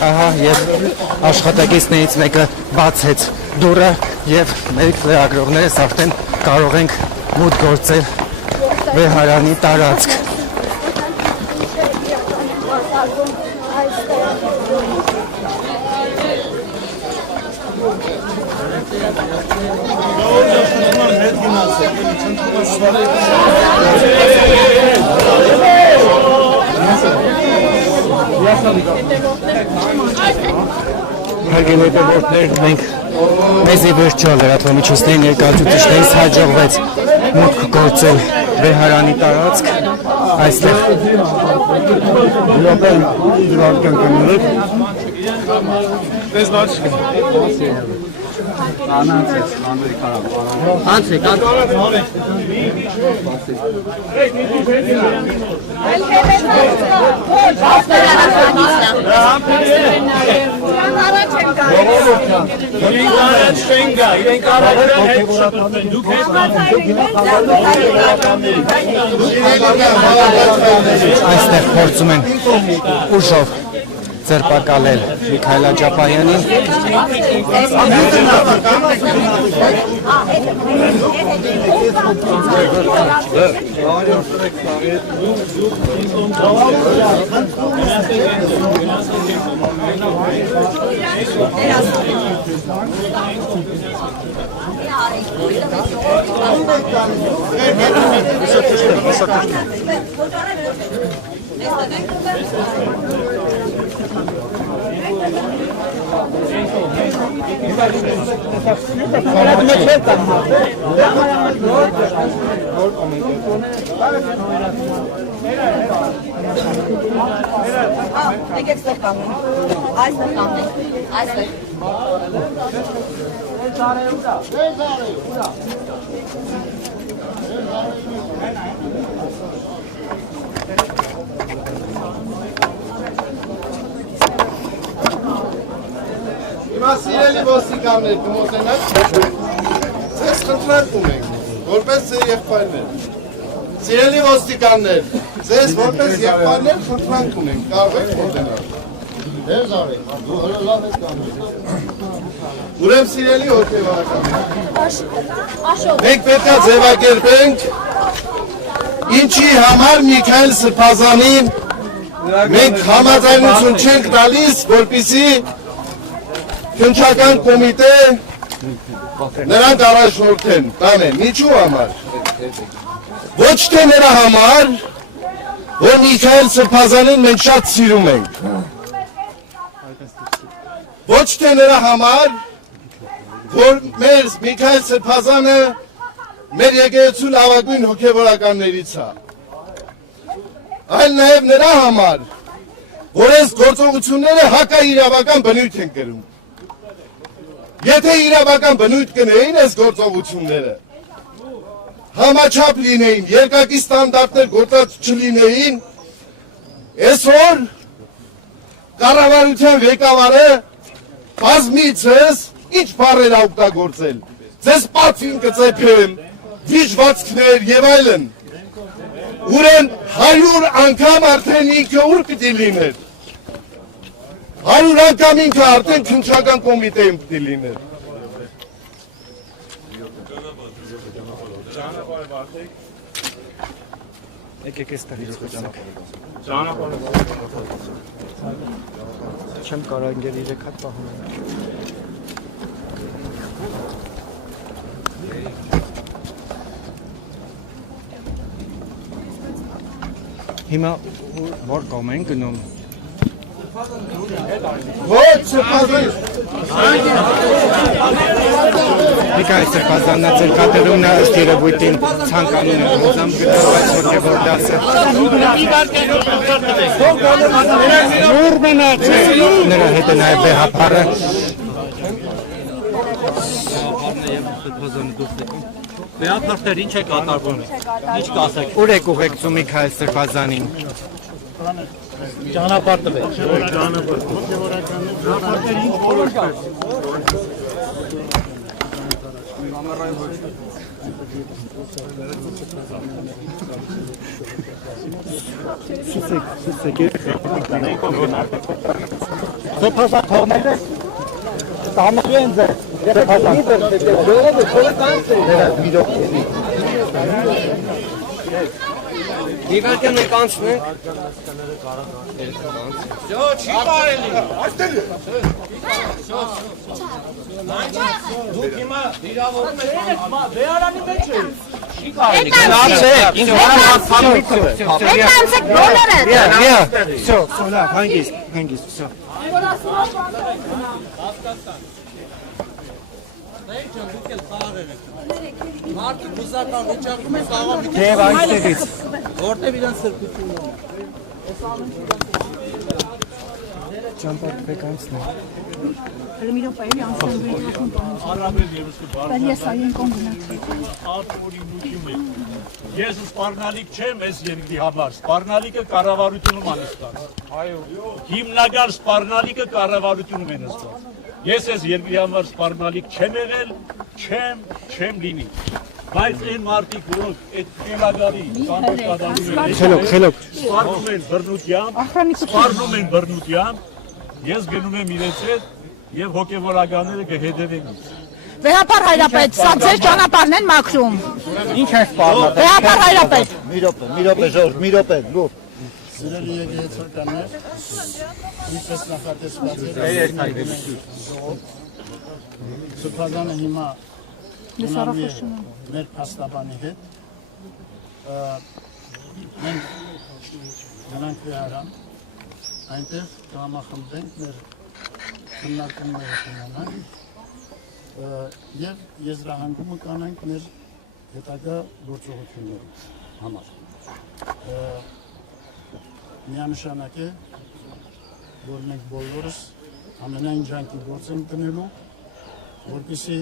Ահա, եւ աշխատակիցներից մեկը բացեց դուռը եւ մեր լրագրողներս արդեն կարող ենք մուտք գործել վեհարանի տարածք։ Հարգելի հետևորդներ, մենք մեզի վերջո լրատվամիջոցների ներկայացուցիչներից հաջողվեց մուտք գործել վեհարանի տարածք այստեղ այստեղ փորձում են ուժով ձերբակալել Միքայել Աջապայանին։ Սիրելի ոստիկաններ կմոտենաք, ձեզ խնդրանքում ենք, որպես ձեր եղբայրներ։ Սիրելի ոստիկաններ, ձեզ որպես եղբայրներ խնդրանքում ենք, կարող եք մոտենալ։ Դեր զարի, դու հրը լավ եք կանում։ Ուրեմ սիրելի հոգևորականներ, մենք պետք է ձևակերպենք, ինչի համար Միքայել Սրբազանին մենք համաձայնություն չենք տալիս, որպեսզի Քննչական կոմիտե նրանք առաջնորդեն, տանեն, ինչու համար։ Ոչ թե նրա համար, որ Միքայել Սրբազանին մենք շատ սիրում ենք։ Ոչ թե նրա համար, որ մեր Միքայել Սրբազանը մեր եկեղեցու լավագույն հոգևորականներից է։ Այլ նաև նրա համար, որ այս գործողությունները հակաիրավական բնույթ են կրում։ Եթե իրավական բնույթ կնեին այս գործողությունները, համաչափ լինեին, երկակի ստանդարտներ գործած չլինեին, այսօր կառավարության ղեկավարը բազմիցս ինչ բառեր ա օգտագործել, ձեզ պատվին կծեփեմ, վիժվածքներ եւ այլն, ուրեմն 100 անգամ արդեն ինքը ուր պիտի լիներ։ 100 անգամ ինքը արդեն քննչական կոմիտեում պիտի լիներ։ Եկեք այստեղից խոսենք։ Ճանապարհը Չեմ կարող ինգել 3 հատ պահում եմ։ Հիմա որ կողմ են գնում։ Ոչ, սրբազան։ Միքայել Սրբազանն ձեր կատարումն ըստ երևույթին ցանկանում է հոզամ գտնել, բայց հոգևոր դասը։ Նրա հետ է նաև վեհապարը։ Վեհապարներ ինչ է կատարվում։ Ինչ կասեք։ Ուր եք ուղեկցում Միքայել Սրբազանին։ Ճանապարհ տվեք։ Все, да, հանգիստ, все. Մարդը բուզական վիճակում է խաղամի Եվ այստեղից որտեղ իրան սրբությունն է։ ճամփորդեք անցնի։ Ես սպառնալիք չեմ ես երկրի համար, սպառնալիքը կառավարությունում անստան։ Հիմնական սպառնալիքը կառավարությունում են ստան։ Ես ես երկրի համար սպառնալիք չեմ եղել, չեմ լինի։ Բայց այն մարդիկ, որոնք այդ կելագարի Խելոք։ սպառնում են բռնությամբ, ես գնում եմ իրենց հետ եւ հոգեվորականները կհետևեն ինձ։ Վեհապար հայրապետ, սա ձեր ճանապարհն են մաքրում։ Ինչ է սպառնա։ Վեհապար հայրապետ։ Մի րոպե, Ժորժ, մի րոպե, լուր։ Սիրելի եկեղեցիներ, ինչպես նախատեսված Սուրբազանը հիմա ունի մեր փաստաբանի հետ։ Մենք գնանք վեհարան, այնտեղ կհամախմբենք մեր քննարկումները կունենանք եւ եզրահանգումը կանենք մեր հետագա գործողությունների համար։ Միանշանակ է, որ մենք բոլորս ամենայն ջանքի գործ ենք դնելու, որպեսզի